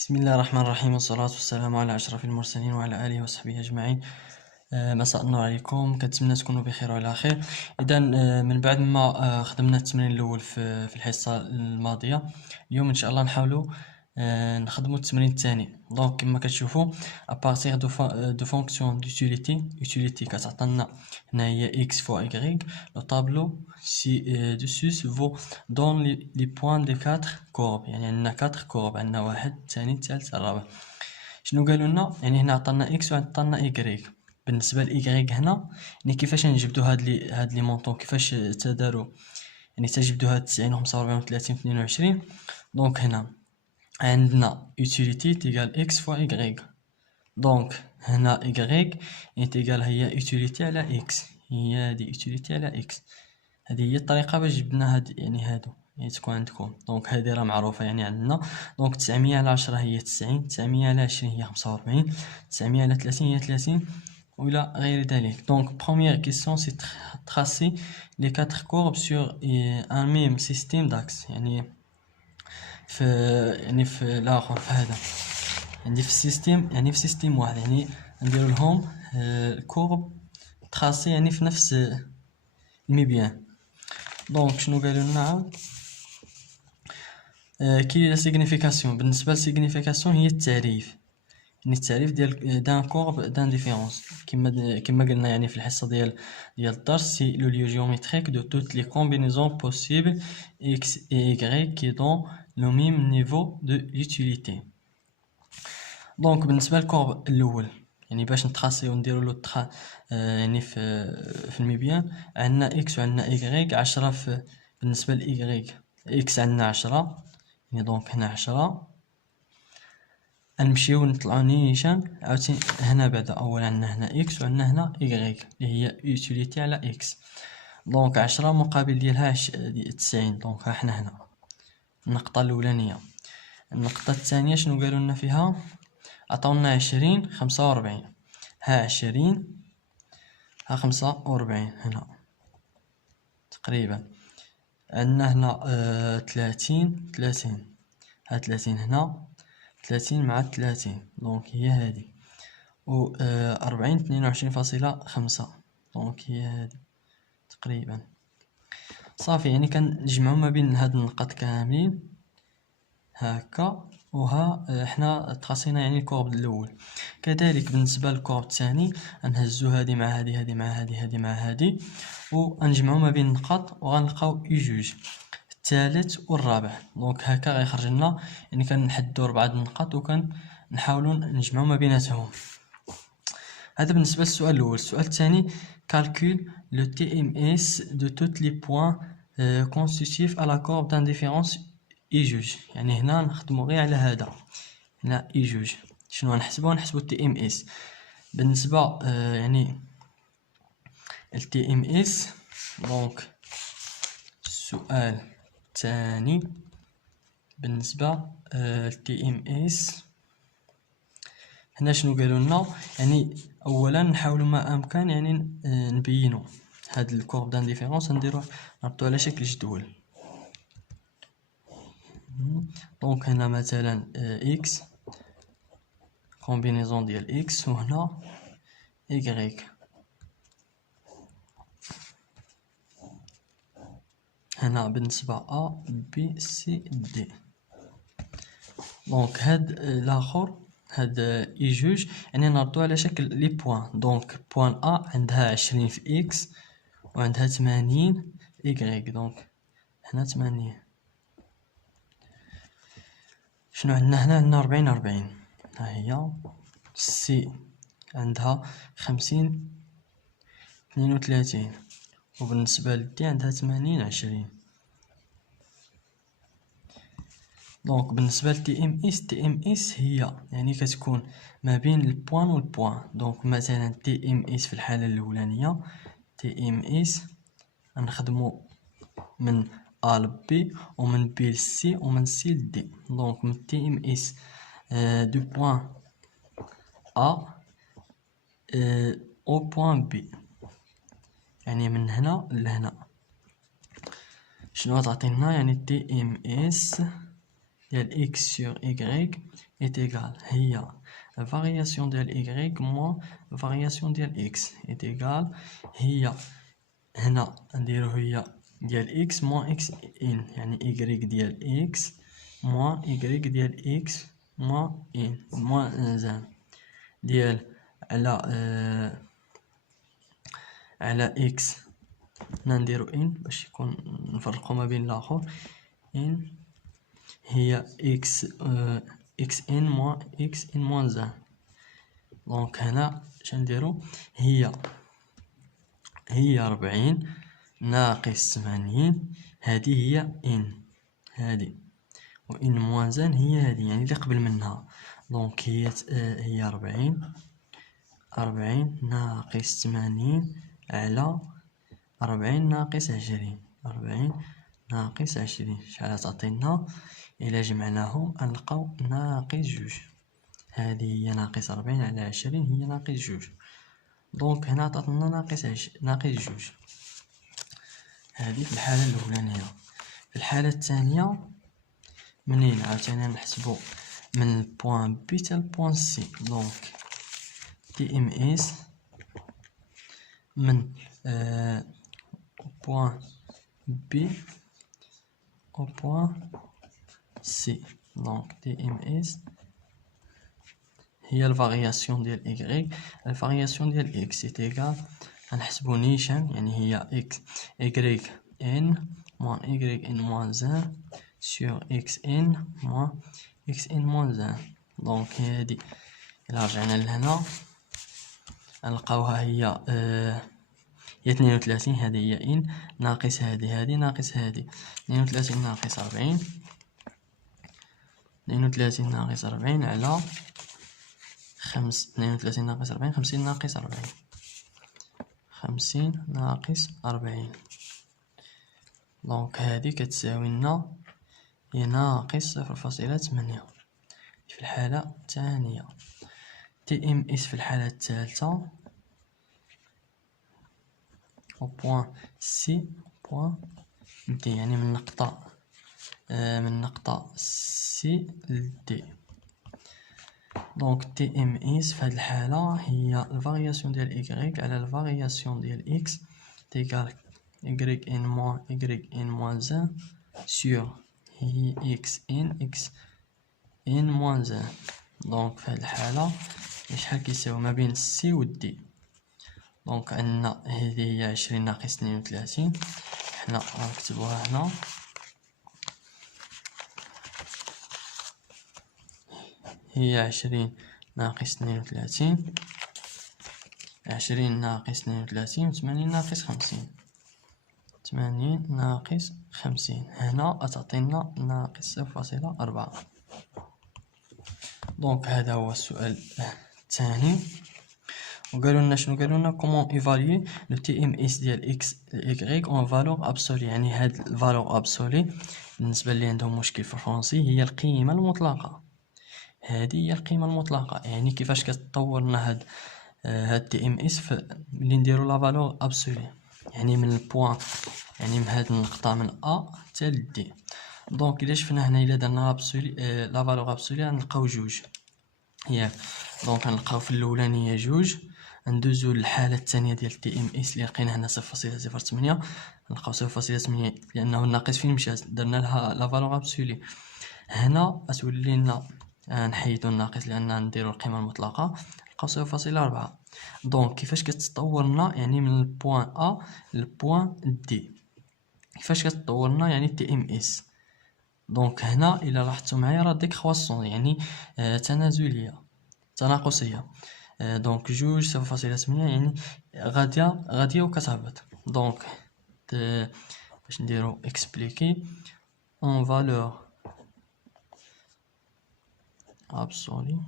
بسم الله الرحمن الرحيم، والصلاة والسلام على أشرف المرسلين وعلى آله وصحبه أجمعين. مساء النور عليكم، كنتمنى تكونوا بخير وعلى خير. إذا من بعد ما خدمنا التمرين الأول في الحصة الماضية، اليوم إن شاء الله نحاولوا نخدموا التمرين الثاني. دونك كما كتشوفوا ابارتيغ دو فونكسيون دوتيليتي كتعطينا هنا هي x fois y. لو طابلو سي دو سوس فو دون لي بوين دي 4 كورب، يعني عندنا 4 كورب، عندنا واحد الثاني الثالث الرابع. شنو قالوا لنا؟ يعني هنا عطانا x وعطانا y. بالنسبه ل هنا يعني كيفاش نجبدوا هاد لي مونطون، كيفاش تداروا، يعني تجبدوا هاد 90 و 45 و 30 و 22. دونك هنا عندنا utility تيقال x fois y. دونك هنا y يعني تيقال هي utility على x، هي هادي utility على x. هذه هي الطريقه باش جبنا هاد، يعني هادو يعني تكون عندكم. دونك هذه راه معروفه، يعني عندنا دونك 900 على 10 هي 90، 900 على 20 هي 45، 900 على 30 هي 30 وإلى غير ذلك. دونك première question c'est tracer les 4 courbes sur un même système d'axe. يعني في الاخر في هذا عندي في السيستم، يعني في سيستم واحد، يعني نديرو لهم الكورب تراسي يعني في نفس المبيان. دونك شنو قالوا لنا عاود؟ كاين لا سيغنيفيكاسيون. بالنسبه للسيغنيفيكاسيون هي التعريف، يعني التعريف ديال دان كورب دان ديفيرونس. كما قلنا يعني في الحصه ديال الدرس، سي لو ليو جيوميتريك دو توت لي كومبينيزون بوسيبل x et y qui dont le même niveau de l'utilité. دونك بالنسبه للكورب الاول، يعني باش نتراسيو نديرو له يعني في المبيان عندنا x وعندنا y. 10 في بالنسبه ل y، x عندنا 10، يعني دونك هنا 10. نمشيو نطلعو نيشان عاوتاني هنا بعدا. اولا عندنا هنا x وعندنا هنا y اللي هي يوتيليتي على x. دونك 10 مقابل ديالها 90. دونك ها حنا هنا النقطه الاولانيه. النقطه الثانيه شنو قالوا لنا فيها؟ عطاونا 20 45. ها 20 ها 45 هنا تقريبا. عندنا هنا 30 ها 30 هنا 30 مع 30. دونك هي هادي. و 40 22.5. دونك هي هادي تقريبا. صافي، يعني كنجمعو ما بين هاد النقط كاملين هكا. وها حنا تقاسينا يعني الكورب الاول. كذلك بالنسبه للكورب الثاني نهزو هادي مع هادي، هادي مع هادي، هادي مع هادي، ونجمعو ما بين النقط وغنلقاو جوج الثالث والرابع. دونك هكا غيخرج لنا، يعني كنحدو 4 النقط وكنحاولوا نجمعو ما بيناتهم. هذا بالنسبه للسؤال الاول. السؤال الثاني calcule le TMS de tous les points constitutifs à la courbe d'indifférence اي جوج. يعني هنا نخدمو غير على هذا، هنا اي جوج. شنو غنحسبو؟ نحسبو التي ام اس. بالنسبه يعني التي ام اس. دونك السؤال الثاني بالنسبه التي ام اس، هنا شنو قالوا لنا؟ يعني اولا نحاولوا ما امكن يعني نبينوا هاد الكورب دانديفيرونس، نديروه نربطو على شكل جدول. دونك هنا مثلا x كومبينيزون ديال x، وهنا y. هنا بالنسبه a b c d. دونك هاد الاخر هاد اي جوج يعني نردو على شكل لي بوين. دونك بوين ا عندها 20 في x وعندها 80 y. دونك هنا 80. شنو عندنا هنا؟ عندنا 40 ها هي. سي عندها 50 32. وبالنسبه لدي عندها 80 20. دونك بالنسبه لتي ام اس، تي ام اس هي يعني كتكون ما بين البوان والبوان. دونك مثلا تي ام اس في الحاله الاولانيه، تي ام اس نخدمو من ا ل بي ومن بي ل سي ومن سي ل دي. دونك من تي ام اس دو بوان ا او بوان بي، يعني من هنا لهنا. شنو تعطينا؟ يعني تي ام اس ديال x sur y est égal هي variation ديال y moins variation ديال x est égal هي هنا نديرو هي ديال x moins x in يعني y ديال x moins y ديال x moins in moins زائد ديال على x نديرو in باش يكون نفرقو ما بين الاخر in هي x x in moins x in moins 1 دونك هنا شنديرو هي 40 ناقص 80 هذه هي in هذه و in moins 1 هي هذه يعني اللي قبل منها دونك هي 40 ناقص 80 على 40 ناقص 20 40 ناقص 20 شحال تعطينا إلا جمعناهم نلقاو ناقص جوج هذه هي ناقص 40 على 20 هي ناقص جوج دونك هنا عطاتنا ناقص جوج هذه في الحالة الأولانية. في الحالة الثانية منين عاوتاني نحسبو من البوان بي حتى البوان سي دونك تي ام اس من بوان بي au point C donc DMS هي الفارياسيون ديال y الفارياسيون ديال x est égal غنحسبو نيشان يعني هي x y n moins y n moins 1 sur x n moins x n moins 1 دونك هادي إلا رجعنا لهنا نلقاوها هي 32 هذه هي ان ناقص هذه ناقص هذه 32 ناقص 40 32 ناقص 40 على 32 ناقص 40 50 ناقص 40 50 ناقص 40 دونك هذه كتساوي لنا هي ناقص 0.8 في الحالة الثانية. تي ام اس في الحالة الثالثة au point C point D يعني من نقطة C ل D دونك تي ام اس في هذه الحالة هي الفارياسيون ديال y على الفارياسيون ديال x تيكال y n moins 1 sur x n moins 1 دونك في هذه الحالة شحال كيساوي ما بين C و D دونك عندنا هذه هي 20 ناقص 32 حنا غنكتبوها هنا هي 20 ناقص 32 20 ناقص 32 80 ناقص 50 80 ناقص 50 هنا غتعطينا ناقص 0.4 دونك هذا هو السؤال الثاني وقالوا لنا شنو قالوا لنا كومون ايفاليي لو تي ام اس ديال اكس y اون فالور ابسولي يعني هاد الفالور ابسولي بالنسبه اللي عندهم مشكل في الفرنسي هي القيمه المطلقه هذه هي القيمه المطلقه يعني كيفاش كتطور لنا هاد تي ام اس اللي نديرو لا فالور ابسولي يعني من البوان يعني من هاد النقطه من ا حتى ل دي دونك الا شفنا هنا الا درنا ابسولي لا فالور ابسولي غنلقاو جوج ياك دونك غنلقاو في الاولانيه جوج ندوزو للحاله الثانيه ديال تي ام اس اللي لقينا هنا 0.08 نلقاو 0.8 لانه الناقص فين مشى درنا لها لا فالور ابسولي هنا غتولي لنا نحيدو الناقص لان نديرو القيمه المطلقه نلقاو 0.4 دونك كيفاش كتطور لنا يعني من البوان ا للبوان دي كيفاش كتطور لنا يعني تي ام اس دونك هنا الا لاحظتوا معايا راه ديكرواسون يعني تنازليه تناقصيه دونك جوج 0.8 يعني غاديه وكتهبط دونك باش نديرو اكسبليكي اون فالور absolue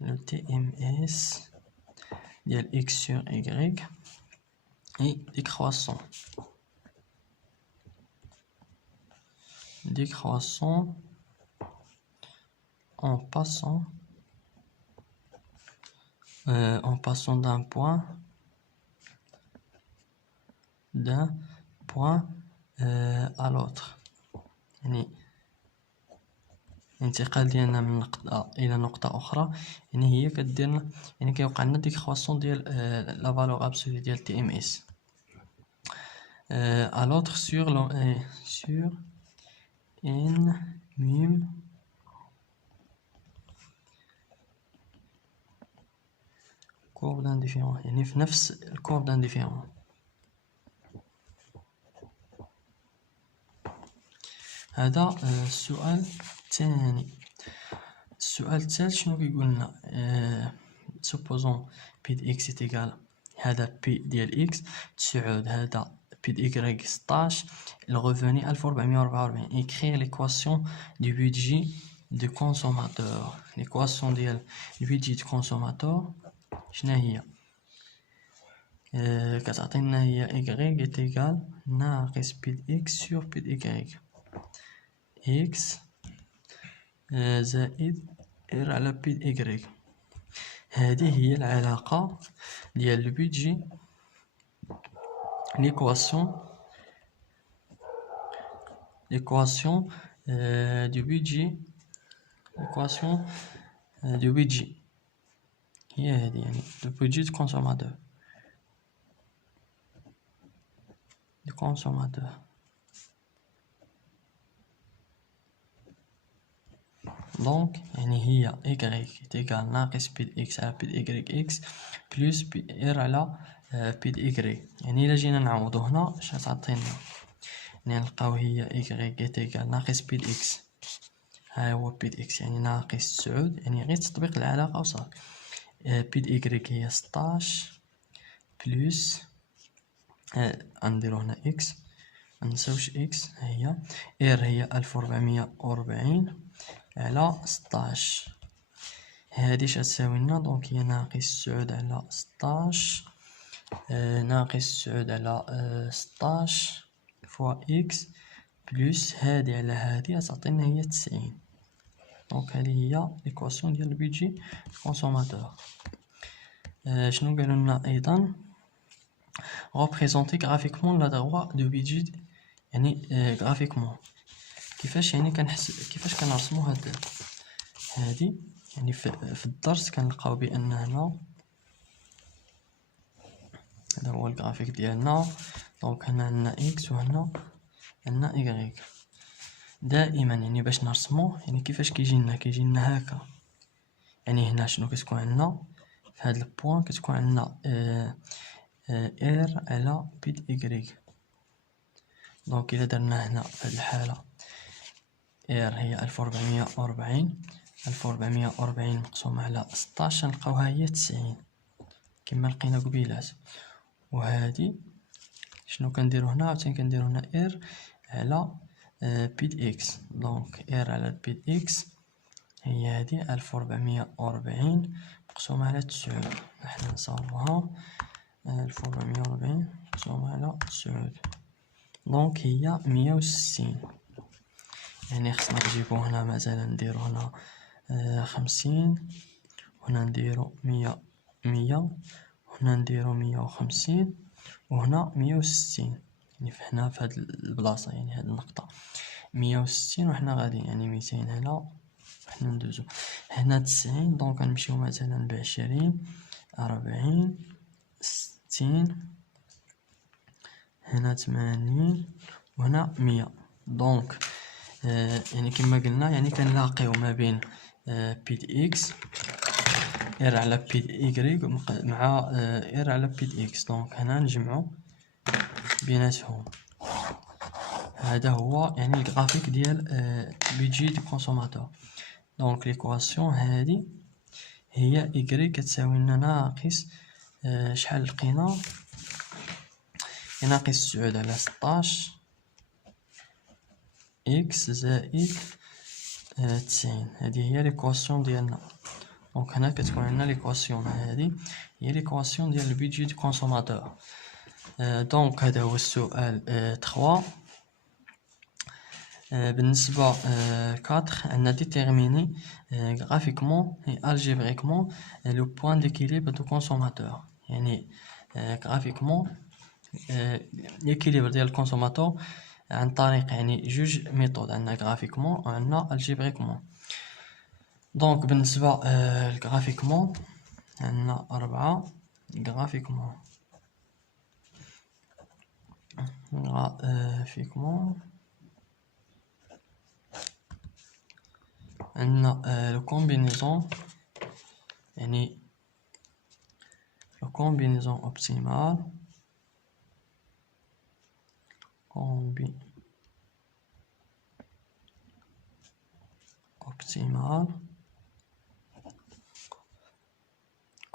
le TMS ديال x sur y et décroissant en passant d'un point à l'autre يعني الانتقال ديالنا من نقطة إلى نقطة أخرى، يعني هي كدير يعني كيوقع لنا ديكرواسيون ديال لا فالور ابسولي ديال تي ام اس à l'autre sur n mim courbe d'indifférence، يعني في نفس الكورب d'indifférence. هذا السؤال الثاني. السؤال الثالث شنو كيقول لنا؟ supposons بي د اكس ايكال هذا بي ديال اكس 9، هذا بي د ايكغيك 16، الغوفوني 1444. écrire l'équation du budget du consommateur. l'équation ديال البيدجي دو كونسوماتور شنو هي؟ كتعطينا هي ايكغيك est égal ناقص بي د اكس سور بي د ايكغيك اكس زائد ار على بي د ايكغيك. هذه هي العلاقة ديال البيدجي، l'équation du budget، l'équation du budget هي هذه، يعني du budget du consommateur دونك يعني هي y تيكال ناقص بي د اكس على بي د ايكغيك اكس بلس بي ار على بي د ايكغيك. يعني الا جينا نعوضو هنا اش غتعطينا؟ يعني نلقاو هي y تيكال ناقص بي د اكس، ها هو بي د اكس يعني ناقص 9، يعني غير تطبيق العلاقة وصافي. بي د ايكغيك هي 16 بلس غنديرو هنا اكس، منساوش اكس، هي ار هي 1440 على 16. هادي اش غتساوي لنا؟ دونك هي ناقص 9 على 16 ناقص 9 على 16 فوا اكس بلس هادي على هادي غتعطينا هي 90. دونك هذه هي ليكواسيون ديال البيدجي كونسوماتور. شنو قالوا لنا ايضا؟ représenter graphiquement la droit de budget، يعني graphiquement كيفاش يعني كيفاش كنرسمو هادي. يعني في الدرس كنلقاو بان هنا هذا هو الجرافيك ديالنا. دونك هنا عندنا اكس وهنا عندنا ايغريك. دائما يعني باش نرسموه يعني كيفاش كيجي لنا هكا، يعني هنا شنو كتكون عندنا في هاد البوان؟ كتكون عندنا ار على بي د ايغريك. دونك الا درنا هنا في هاد الحالة ار هي 1440 مقسومة على 16 نلقاوها هي 90 كما لقينا قبيلات. وهادي شنو كنديرو هنا؟ عاوتاني كنديرو هنا ار على بي د اكس. دونك ار على بي د اكس هي هادي 1440 مقسومة على 9. حنا نصاوبوها 1440 مقسومة على 9، دونك هي 160. يعني خصنا نجيبو هنا مثلا نديرو هنا 50، هنا نديرو 100 هنا نديرو 150 وهنا 160. يعني هنا في هاد البلاصة يعني هاد النقطة 160 وحنا غادي يعني 200 هنا وحنا ندوزو هنا 90. دونك غنمشيو مثلا ب20 40 60 هنا 80 وهنا 100. دونك يعني كما قلنا يعني كنلاقيو ما بين بي د اكس ار على بي د ايكغيك مع ار على بي د اكس. دونك هنا نجمعو بيناتهم. هذا هو يعني الجرافيك ديال بيدجي دو كونسوماتور. دونك ليكواسيون هذه هي y كتساوي لنا ناقص شحال لقينا؟ ناقص 9 على 16 اكس زائد 90. هذه هي ليكواسيون ديالنا. دونك هنا كتكون عندنا ليكواسيون، هذه هي ليكواسيون ديال البيدجي دو كونسوماتور. دونك هذا هو السؤال 3. بالنسبة 4 عندنا ديتيرميني graphiquement et algébriquement le point d'équilibre du consommateur. يعني graphiquement l'équilibre ديال الكونسوماتور عن طريق يعني جوج ميثود، عندنا graphiquement وعندنا algébriquement. دونك بالنسبة لغرافيكمون عندنا 4 غرافيكمون عندنا لو كومبينيزون، يعني لو كومبينيزون اوبتيمال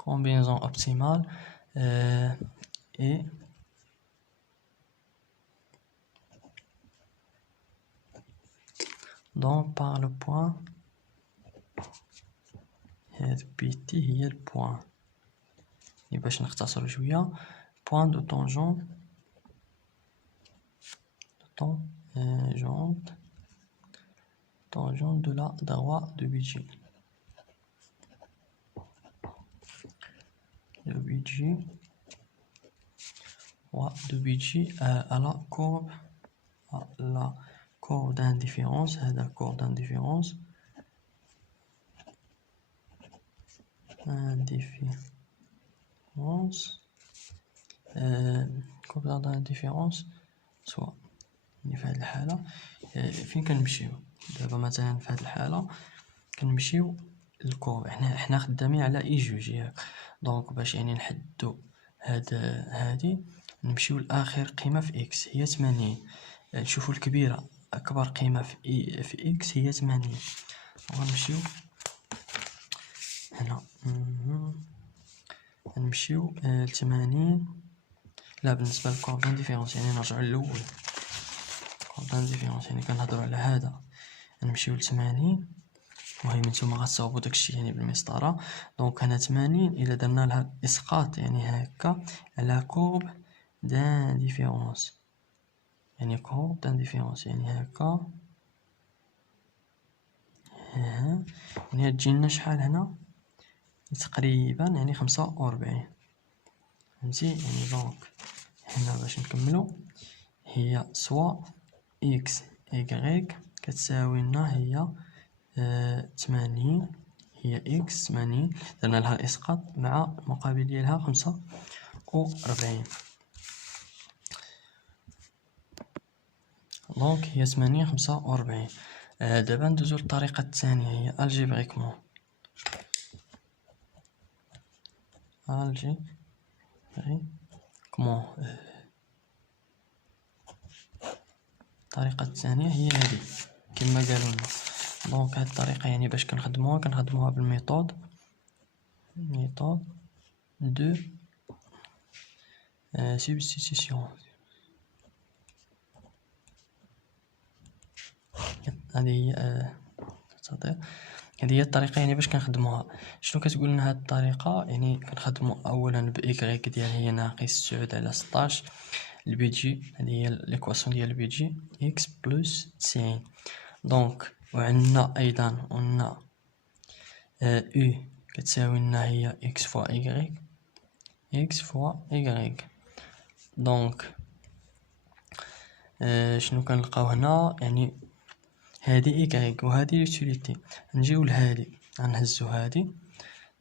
combinaison optimale et donc par le point هاد بيتي هي البوان، باش نختصر شوية point de tangente de la droite de BG à la courbe d'indiférence. هذا courbe d'indiférence courbe d'indiférence سواء يعني في هذه الحالة فين كنمشيو دابا مثلا في هذه الحالة كنمشيو للكورب، حنا خدامين على اي جوج ياك، دونك باش يعني نحددو هادي نمشيو لاخر قيمة في اكس هي 80. نشوفو الكبيرة اكبر قيمة في اكس هي 80، غنمشيو هنا نمشيو ل80. لا بالنسبة للكورب دانديفيرونس يعني نرجعو للأول، كورب دانديفيرونس يعني كنهضرو على هذا، نمشيو ل80 وهي من ثم غتصاوبو داكشي يعني بالمسطرة. دونك هنا 80 إلا درنا لها إسقاط يعني هكا على كورب دانديفيرونس، يعني كورب دانديفيرونس يعني هكا يعني تجينا شحال هنا تقريبا يعني 45 فهمتي. يعني دونك هنا باش نكملو هي سوا إكس إيكغيك كتساوي لنا هي 80 هي إكس 80 درنا لها الإسقاط مع مقابل ديالها 45. دونك هي 80 45. دابا ندوزو للطريقة الثانية هي الجبريكمون. الطريقة الثانية هي هذه كما قالوا لنا. دونك هاد الطريقة يعني باش كنخدموها بالميثود دو سبستيتيسيون. هذه هي الطريقة يعني باش كنخدموها. شنو كتقول لنا هاد الطريقة؟ يعني كنخدمو اولا بإيكغيك ديال هي ناقص 9 على 16 البي جي، هذه هي ليكواسيون ديال البي جي اكس بلس 90. دونك وعندنا ايضا قلنا او كتساوي لنا هي اكس فوا ايكغيك. دونك شنو كنلقاو هنا؟ يعني هادي ايكغيك وهادي لوتيليتي، نجيو لهادي غنهزو هادي،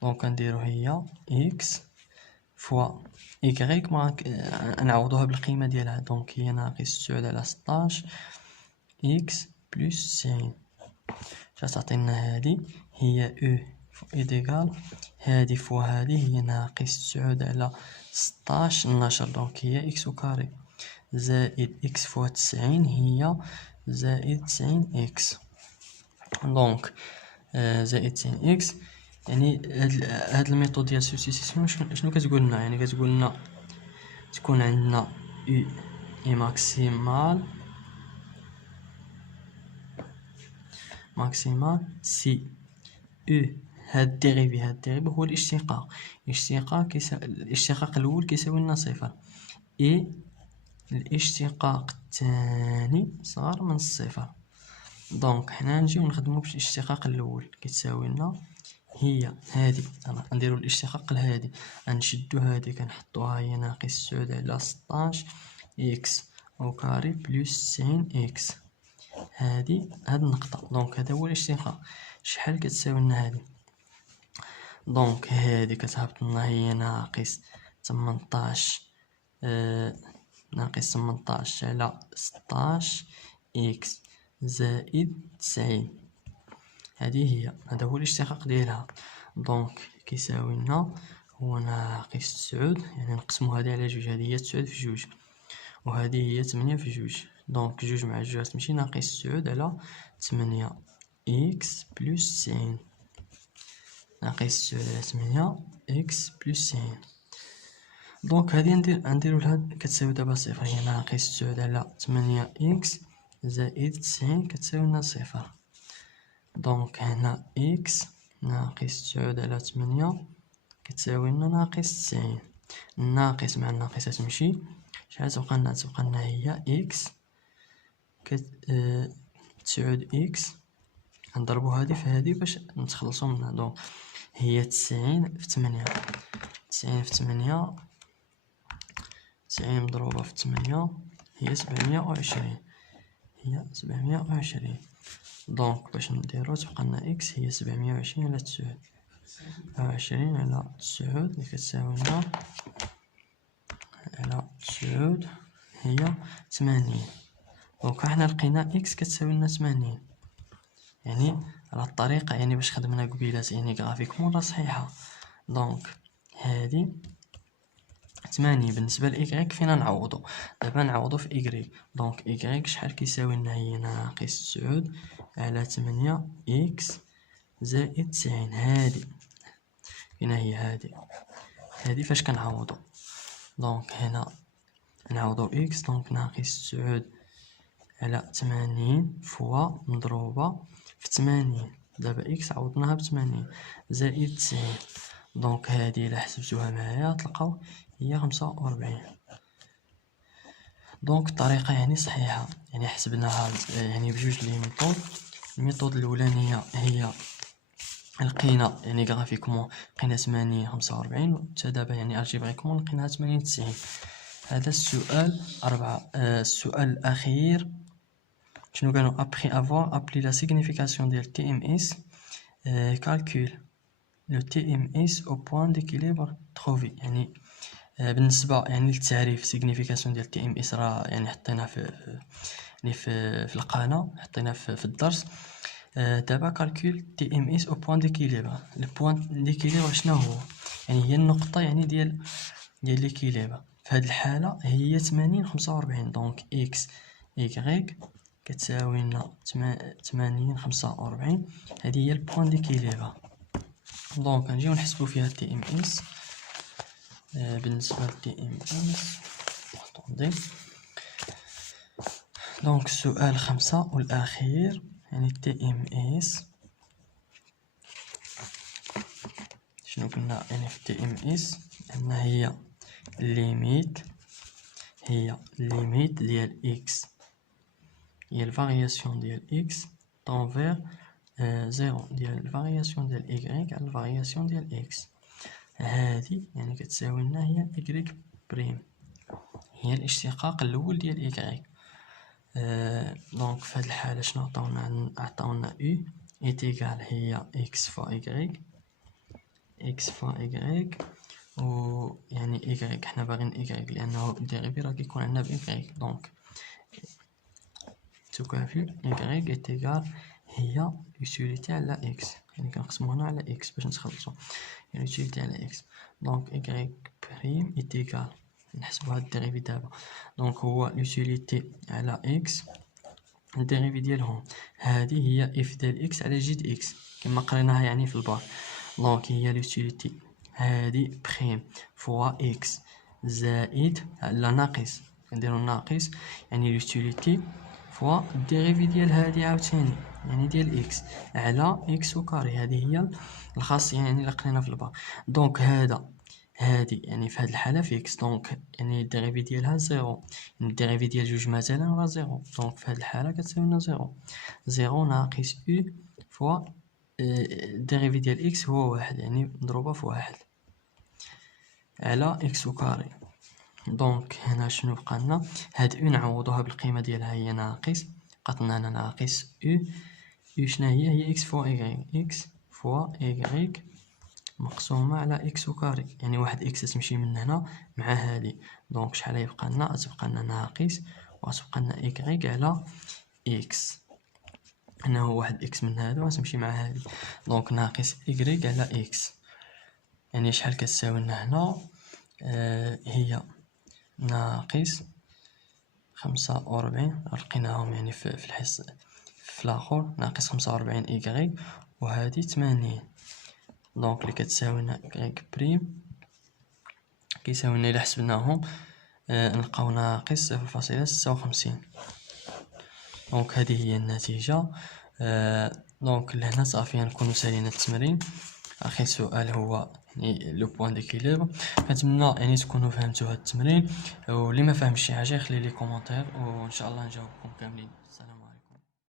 دونك نديرو هي اكس فوا ايكغيك نعوضوها بالقيمة ديالها، دونك هي ناقص 9 على 16 اكس بلس 90 تعطينا هادي هي او إيديغال هادي فوا هادي هي ناقص 9 على 16 12، دونك هي اكس وكاري زائد اكس فوا 90 هي زائد 90 اكس. دونك زائد 90 اكس يعني هاد الميثود ديال سبستيتيسيون شنو كتقول لنا؟ يعني كتقول لنا تكون عندنا او اي ماكسيمال سي او هاد الديغيفي هو الاشتقاق الاول كيساوي لنا صفر، اي الاشتقاق الثاني صغر من الصفر. دونك حنا نجيو نخدمو بالاشتقاق الاول كتساوي لنا هي هادي، نديرو الاشتقاق لهادي غنشدو هادي كنحطوها هي ناقص 9 على 16 اكس او كاري بلس 90 اكس، هاد النقطة. دونك هذا هو الاشتقاق. شحال كتساوي لنا هادي؟ دونك هادي كتهبط لنا هي ناقص 18 ناقص 18 على 16 إكس زائد 90. هذا هو الاشتقاق ديالها. دونك كيساوي لنا هو ناقص 9، يعني نقسمو هادي على جوج، هادي هي 9 في جوج وهذه هي 8 في جوج. دونك جوج مع جوج تمشي ناقص 9 على 8 إكس بلس 90. ناقص 9 على 8 إكس بلس 90. دونك هادي نديرو لها كتساوي دابا صفر، هي ناقص 9 على 8 إكس زائد 90 كتساوي لنا صفر. دونك هنا إكس ناقص 9 على 8 كتساوي لنا ناقص 90. الناقص مع الناقص تمشي، شحال تبقى لنا هي إكس 9 إكس نضربو هادي في هادي باش نتخلصو منها. دونك هي 90 في 8، 90 في 8 90 مضروبة في 8 هي 720، هي 720. دونك باش نديرو تبقى لنا إكس هي 720 على 9، 20 على 9 اللي كتساوي لنا على 9 هي 80. دونك حنا لقينا إكس كتساوي لنا 80، يعني على الطريقة يعني باش خدمنا قبيلات يعني غرافيكمون راه صحيحة. دونك هادي 80 بالنسبة لإيكغيك فينا نعوضو، دابا نعوضو في إيكغيك. دونك إيكغيك شحال كيساوي لنا هي ناقص 9 على 8 إكس زائد 90. هادي فينا هي هادي فاش كنعوضو. دونك هنا نعوضو إكس، دونك ناقص 9 على 80 فوا مضروبة في 80. دابا إكس عوضناها ب80 زائد 90. دونك هادي إلا حسبتوها معايا تلقاو هي 45. دونك الطريقة يعني صحيحة، يعني حسبناها يعني بجوج لي ميثود. الميثود الأولانية هي لقينا يعني غرافيكمون لقينا 80 45، حتى دابا يعني الجبريكمون لقيناها 80 90. هذا السؤال 4. السؤال الأخير شنو قالوا؟ après avoir appelé la signification ديال TMS calcule le TMS au point d'équilibre trouvé. يعني بالنسبة يعني للتعريف سيغنيفيكاسيون ديال TMS راه يعني حطينا في القناة، حطينا في الدرس. دابا كالكول TMS au point d'équilibre. le point d'équilibre شنو هو؟ يعني هي النقطة يعني ديال ليكيليبر. في هاد الحالة هي 80 45. دونك إكس إيكغيك كتساوي لنا 80 45، هادي هي البوان ديكيليبر. دونك نجيو نحسبو فيها تي ام اس. بالنسبة لتي ام اس دونك السؤال 5 والأخير يعني تي ام اس شنو قلنا؟ يعني في تي ام اس أن هي ليميت ديال إكس، هي الفارياسيون ديال إكس طونفيغ زيرو ديال الفارياسيون ديال إيكغيك على الفارياسيون ديال إكس. هادي يعني كتساوي لنا هي إيكغيك بريم، هي الاشتقاق الأول ديال إيكغيك. دونك في هاد الحالة شنو عطاونا أو إيتيغال هي إكس فوا إيكغيك و يعني إيكغيك حنا باغيين إيكغيك لأنه الديريفي راه كيكون عندنا بإيكغيك. دونك تكافل إيكغيك إيتيغال هي يوتيليتي على إكس، يعني كنقسمو هنا على إكس باش نتخلصو، يعني يوتيليتي على إكس. دونك إيكغيك بريم إيتيغال نحسبو هاد الديريفي دابا. دونك هو يوتيليتي على إكس، الديريفي ديالهم هادي هي إف ديال إكس على جي د إكس كما قريناها يعني في الباك. دونك هي اليوتيليتي هادي بريم فوا إكس زائد على ناقص، كنديرو ناقص يعني اليوتيليتي فوا الديريفي ديال هادي عاوتاني يعني ديال إكس على إكس وكاري. هادي هي الخاصية يعني اللي قرينا في الباك. دونك هادي يعني في هاد الحالة في إكس، دونك يعني الديريفي ديالها زيرو، يعني الديريفي ديال جوج مثلا راه زيرو. دونك في هاد الحالة كتساوي لنا زيرو ناقص أو فوا الديريفي ديال إكس هو واحد، يعني مضروبة في واحد على إكس وكاري. دونك هنا شنو بقالنا؟ هاد أو نعوضوها بالقيمة ديالها هي ناقص بقاتلنا هنا ناقص او شنا هي اكس فوا ايغريك، اكس فوا ايغريك مقسومة على اكس وكاري، يعني واحد اكس تمشي من هنا مع هادي، دونك شحال يبقى لنا؟ تبقى لنا ناقص وغتبقى لنا ايغريك على اكس، هنا هو واحد اكس من هادو غتمشي مع هادي، دونك ناقص ايغريك على اكس، يعني شحال كتساوي لنا هنا؟ هي ناقص 45 لقيناهم يعني في الحصة في الاخر، ناقص 45 ايغريك وهادي 80، دونك اللي كتساوي لنا ايغريك بريم كيساوي لنا إلا حسبناهم نلقاو ناقص 0.56، دونك هذه هي النتيجة. دونك لهنا صافي نكونو سالينا التمرين. اخر سؤال هو يعني لو بوين ديكيليبر. كنتمنى يعني تكونوا فهمتوا هذا التمرين، واللي ما فهمش شي حاجه يخلي لي كومونتير وان شاء الله نجاوبكم كاملين. السلام عليكم.